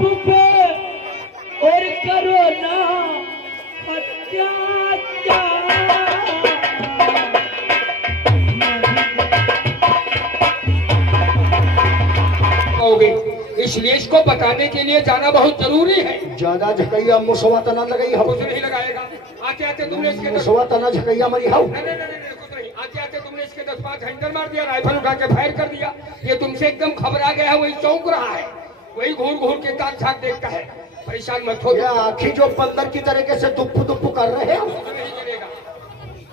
बाप पे और करो ना इसलिए इसको बताने के लिए जाना बहुत जरूरी है। ज्यादा झकैया मुसवा तना लगई हो। कुछ नहीं लगाएगा। आते आते तुमने इसके मुसवा तना झकैया मरी हो। नहीं कुछ नहीं। आते आते तुमने इसके 10-5 हैंडल मार दिया, राइफल उठा के फायर कर दिया। ये तुमसे एकदम घबरा गया है, वही चौंक रहा है, वही घूर घूर के ताक झाक देखता है। परेशान मत हो। आखिर जो बंदर की तरीके से दुप्पू दुप्पू कर रहे हैं।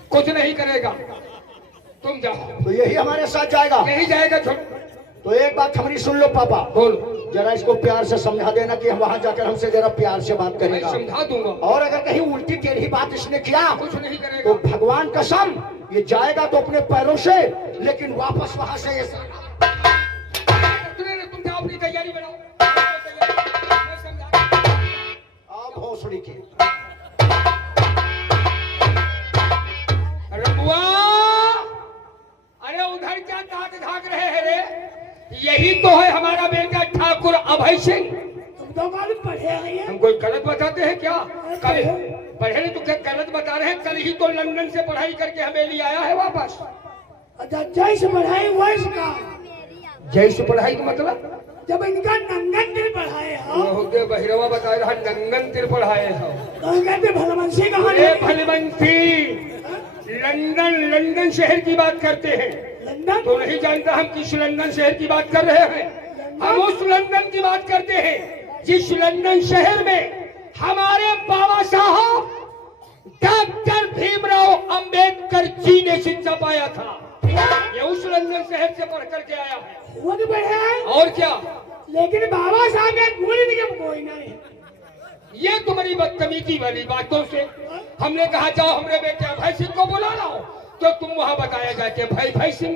कुछ नहीं करेगा। तुम जाओ। तो यही हमारे साथ जाएगा। नहीं जाएगा। तो एक बात हमारी सुन लो पापा। बोलो। जरा इसको प्यार से समझा देना कि हम वहां जाकर हमसे जरा प्यार से बात करेगा। समझा दूंगा। और अगर कहीं उल्टी टेढ़ी बात इसने किया कुछ नहीं करेगा। तो भगवान कसम ये जाएगा तो अपने पैरों से, लेकिन वापस वहां से ये तुम जाओ, अपनी तैयारी बनाओ। आप भोसड़ी के रघुआ, अरे उधर क्या ताक झाक रहे हैं रे? यही तो है हमारा बेटा ठाकुर अभय सिंह। तुम तो मालूम पढ़े हैं। हम कोई गलत बताते हैं क्या? कल पढ़े तो क्या गलत बता रहे हैं? कल ही तो लंदन से पढ़ाई करके हवेली आया है वापस। अच्छा, जैसे पढ़ाई वैसे का। जैसे पढ़ाई का मतलब? जब इनका नंगन दिल पढ़ाए हो। बहिरवा बता रहा नंगन तिर पढ़ाए हो। भलवंशी कहाँ? भलवंशी लंदन शहर की बात करते हैं। लंदन तो नहीं जानता हम किस लंदन शहर की बात कर रहे हैं? हम उस लंदन की बात करते हैं जिस लंदन शहर में हमारे बाबा साहब डॉक्टर भीमराव अंबेडकर जी ने शिक्षा पाया था। ये उस लंदन शहर से पढ़ करके आया है। वो तो पढ़े और क्या? लेकिन बाबा साहब ने कोई नहीं। ये तुम्हारी बदतमीजी वाली बातों से हमने कहा जाओ हमरे बेटे अभय सिंह को बुला लाओ, तो तुम वहां बताया जाके भाई सिंह।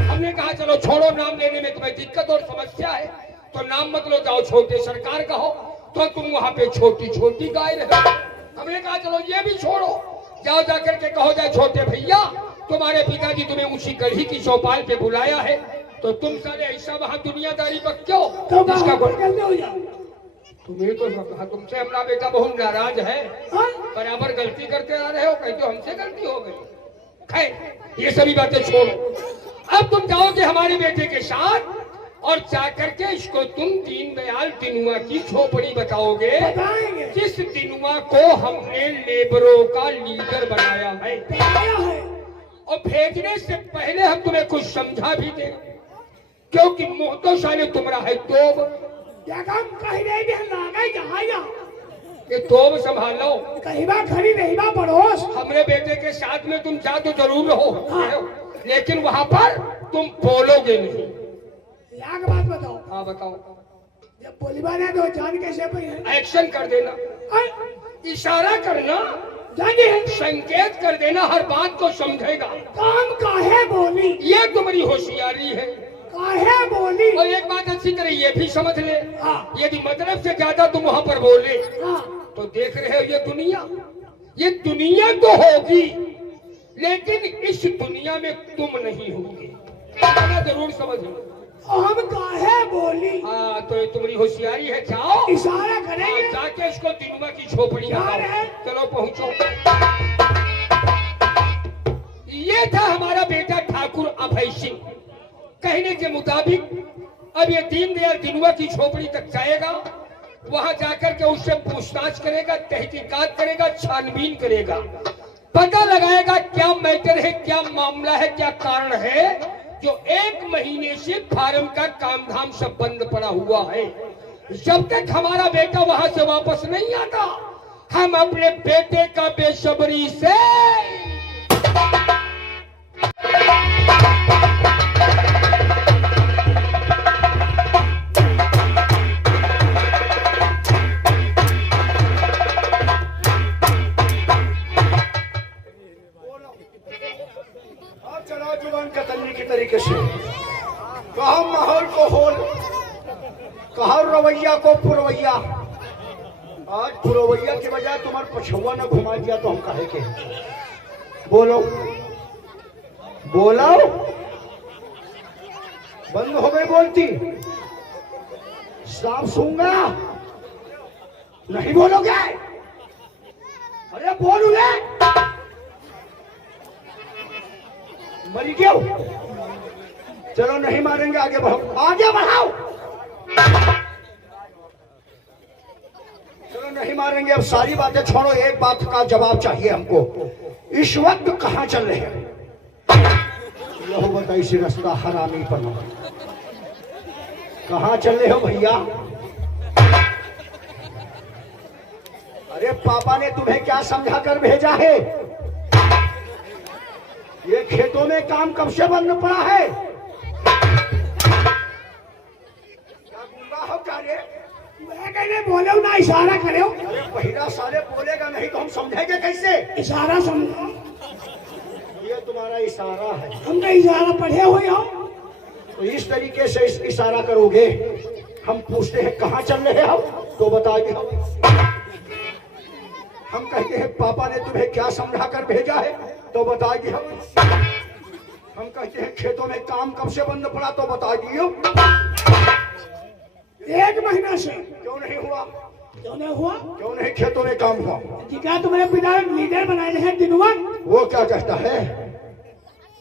हमने कहा चलो छोड़ो, नाम लेने में तुम्हें दिक्कत और समस्या है तो नाम मत लो, जाओ छोटे सरकार कहो, तो तुम वहां पे छोटी छोटी गाय रहे। हमने कहा चलो ये भी छोड़ो, जाओ जाकर के कहो जाए छोटे भैया तुम्हारे पिताजी तुम्हें ऊंची गढ़ी की चौपाल पे बुलाया है, तो तुम सारे ऐसा वहां दुनियादारी पर क्यों? तुम्हें तो कहा तुमसे हमारा बेटा बहुत नाराज है, बराबर गलती करते आ रहे हो, कहीं तो हमसे गलती हो गई। खैर ये सभी बातें छोड़ो, अब तुम जाओगे हमारे बेटे के साथ और जाकर के इसको तुम दीनदयाल दिनुआ की झोपड़ी बताओगे, जिस दिनुआ को हमने लेबरों का लीडर बनाया है। और भेजने से पहले हम तुम्हें कुछ समझा भी दें, क्योंकि मुंह तो साले तुम्हारा है तोब। ये तोब संभालो, कहीं बार खड़ी नहीं बार पड़ोस। हमरे बेटे के साथ में तुम जा तो जरूर रहो, लेकिन वहां पर तुम बोलोगे नहीं। यहाँ बात बताओ। हाँ बताओ। जब बोली बात है तो जान कैसे पड़ी? एक्शन कर देना, इशारा करना, जाने संकेत कर देना, हर बात को समझेगा। काम काहे बोली? ये तुम्हारी होशियारी है। काहे बोली? और एक बात अच्छी तरह ये भी समझ ले, हाँ। यदि मतलब से ज्यादा तुम वहां पर बोले, हाँ। तो देख रहे हो ये दुनिया तो होगी, लेकिन इस दुनिया में तुम नहीं होगे, जरूर समझ लो। हम काहे बोली? हाँ, तो तुम्हारी होशियारी है। जाओ इशारा करेंगे, जाके इसको दिनुआ की झोपड़ी बताओ। चलो पहुंचो। ये था हमारा बेटा ठाकुर अभय सिंह। कहने के मुताबिक अब ये दीनदयाल दिनुआ की झोपड़ी तक जाएगा, वहां जाकर के उससे पूछताछ करेगा, तहकीकात करेगा, छानबीन करेगा, पता लगाएगा क्या मैटर है, क्या मामला है, क्या कारण है जो 1 महीने से फार्म का काम धाम सब बंद पड़ा हुआ है। जब तक हमारा बेटा वहां से वापस नहीं आता, हम अपने बेटे का बेसब्री से तरीके से कहा माहौल को होल, कहा रवैया को पुरवैया। आज पुरवैया की बजाय तुम्हारे पछुआ न घुमा दिया तो हम कहे के बोलो बोलो, बंद हो गई बोलती। साफ सूंगा नहीं बोलोगे? अरे बोलोगे? मरी क्यों? चलो नहीं मारेंगे, आगे बढ़ो, आगे बढ़ाओ। चलो नहीं मारेंगे, अब सारी बातें छोड़ो, एक बात का जवाब चाहिए हमको। इस वक्त कहाँ चल रहे हैं? यह बताइए, इसी रास्ता हरामी पर कहाँ चल रहे हो भैया? अरे पापा ने तुम्हें क्या समझा कर भेजा है? ये खेतों में काम कब से बंद पड़ा है? क्या गुंगा हो क्या रे? मैं कहने बोलो ना, इशारा करो। अरे बहिरा साले बोलेगा नहीं तो हम समझेंगे कैसे? इशारा समझो। ये तुम्हारा इशारा है। हम तो इशारा पढ़े हुए हो। तो इस तरीके से इशारा करोगे। हम पूछते हैं कहाँ चल रहे हो तो बताइए। हम कहते हैं पापा ने तुम्हें क्या समझा कर भेजा है तो बताइए। हम कहते हैं खेतों में काम कब से बंद पड़ा तो बता दियो। 1 महीना से। क्यों नहीं हुआ? क्यों नहीं हुआ? क्यों नहीं खेतों में काम हुआ? क्या तुम्हारे पिता लीडर बनाए हैं दिनवा? वो क्या कहता है?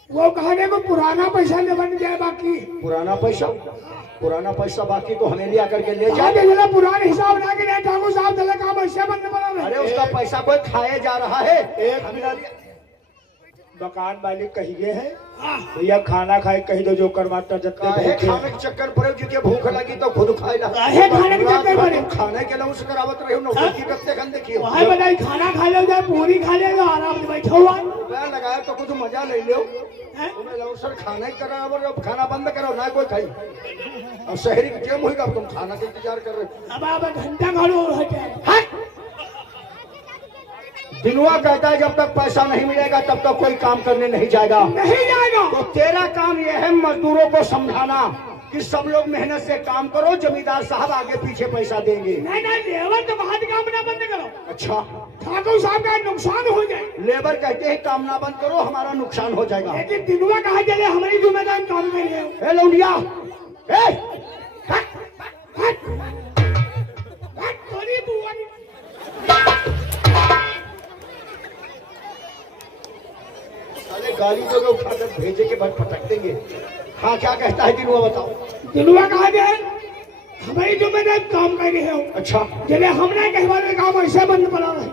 वो कहने को पुराना पैसा ले बन जाए बाकी। पुराना पैसा? पुराना पैसा बाकी तो हमें लिया करके ले जाए। जरा पुराने हिसाब ना के लिए ठाकुर साहब चले काम ऐसे बंद पड़ा है। अरे उसका पैसा कोई खाए जा रहा है। एक मिनट, मकान मालिक कहिए है भैया खाना खाए कही दो जो करवाता जब काहे खाने के चक्कर पड़े जिके भूख लगी तो खुद खाए ला। काहे खाने के चक्कर पड़े? खाने के लिए उस करावत रहे हो नौकरी करते खन देखिए। वहां बताई खाना खा ले जाए, पूरी खा ले जाए, आराम से बैठा हुआ। मैं लगाया तो कुछ मजा ले लो। हैं? तुम्हें लौसर खाना ही कराओ, अब खाना बंद करो ना कोई खाई। अब शहरी के क्यों होगा? तुम खाना का इंतजार कर रहे हो। अब आप घंटा घरो हटे। दिनवा कहता है जब तक पैसा नहीं मिलेगा तब तक कोई काम करने नहीं जाएगा। नहीं जाएगा। तो तेरा काम यह है मजदूरों को समझाना कि सब लोग मेहनत से काम करो, जमींदार साहब आगे पीछे पैसा देंगे। नहीं नहीं, लेबर तो बाहर काम ना बंद करो। अच्छा, ठाकुर साहब का नुकसान हो जाए। लेबर कहते हैं काम ना बंद करो, हमारा नुकसान हो जाएगा। लेकिन दिनवा कहा चले हमारी जिम्मेदारी काम कर रहे हो। ए लौंडिया, ए थोड़ी बुआ की- साले गाली दोगे उठाकर भेजे के बाद पटक देंगे। हाँ क्या कहता है दिनवा बताओ। दिनवा कहा जाए हमारी जिम्मेदारी काम कर रहे हो। अच्छा, चले हमने कहवा काम ऐसे बंद पड़ा है।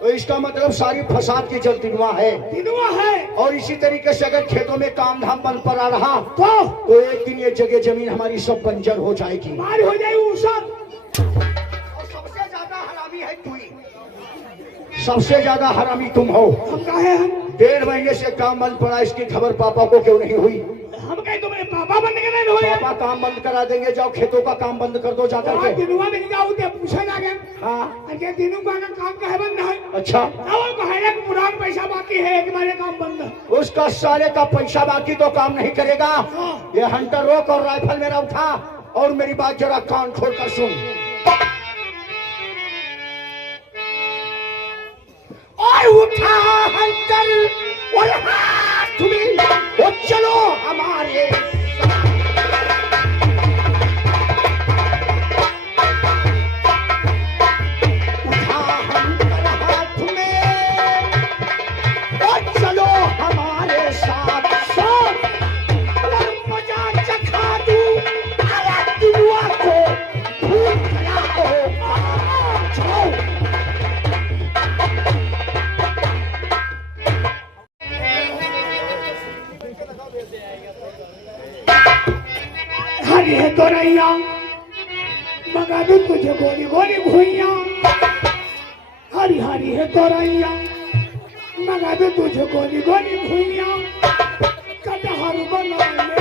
तो इसका मतलब सारी फसाद की जल दिनवा है। दिनवा है और इसी तरीके से अगर खेतों में काम धाम बंद पड़ा रहा तो एक दिन ये जगह जमीन हमारी सब बंजर हो जाएगी। मार हो जाए ऊसर। और सबसे ज्यादा हरामी है तू ही। सबसे ज्यादा हरामी तुम हो। हम कहे हम 1.5 महीने से काम बंद पड़ा, इसकी खबर पापा को क्यों नहीं हुई? हम कहे तुम्हें पापा बंद करने हो गए। पापा काम बंद करा देंगे, जाओ खेतों का काम बंद कर दो जाकर के। दिनवा मिल जाओ तो पूछा जाएगा। हाँ अरे दिनों का काम कहे बंद है। अच्छा, और कहने को पुराना पैसा बाकी है, एक बारे काम बंद है। उसका साले का पैसा बाकी तो काम नहीं करेगा। हाँ। ये हंटर रोक और राइफल मेरा उठा और मेरी बात जरा कान खोल कर सुन। और उठा हंटर और हाथ में वो चलो हमारे उठा हंटर हाथ में और चलो हमारे साथ साथ और मजा चखा दूं अरे दुआ को भूल गया हो। चलो हरी है तो रैया मगा दू तुझे गोली गोली भुइया। हरी हरी है तो रैया मगा दू तुझे गोली गोली भुइया। कटहर बना ले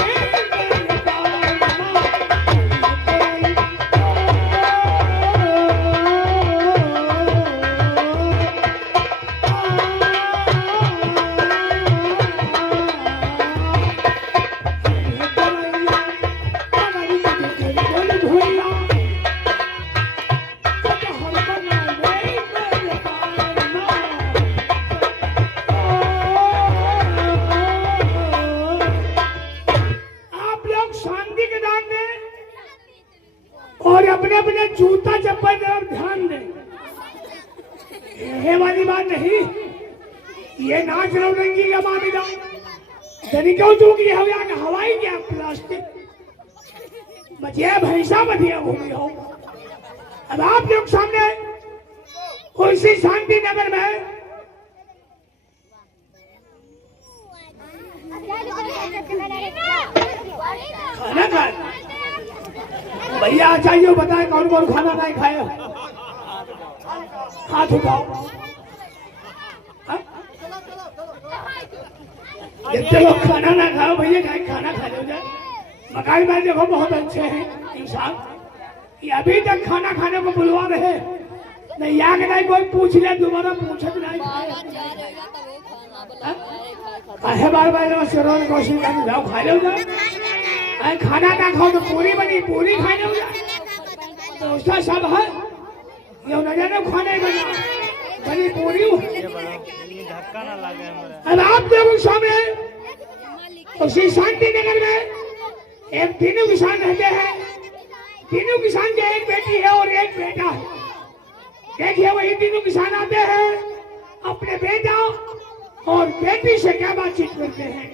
अपने जूता चप्पल तरफ ध्यान दें। ये वाली बात नहीं, ये नाच रौनंगी का मामला तरीकों चूकी हो या हवाई क्या प्लास्टिक बचिया भैंसा बधिया घूमी हो। अब आप लोग सामने उसी शांति नगर में खाना खाए। भैया चाहिए बताए कौन कौन खाना नहीं खाया, हाथ उठाओ। जितने लोग खाना ना खाओ भैया जाए खाना खा लो जाए। मकाई भाई देखो बहुत अच्छे हैं इंसान, ये अभी तक खाना खाने को बुलवा रहे नहीं, आगे नहीं कोई पूछ ले दोबारा पूछत नहीं खाए बार बार शरोन कोशिश कर जाओ खा लो जाए। खाना ना खाओ तो पूरी बनी पूरी खा लो जाए, तो उसका सब है ये न जाने खाने का बनी पूरी। अब आप लोगों सामने उसी शांति नगर में एक तीनों किसान रहते हैं। तीनों किसान के एक बेटी है और एक बेटा है। देखिए वही तीनों किसान आते हैं, अपने बेटा और बेटी से क्या बातचीत करते हैं।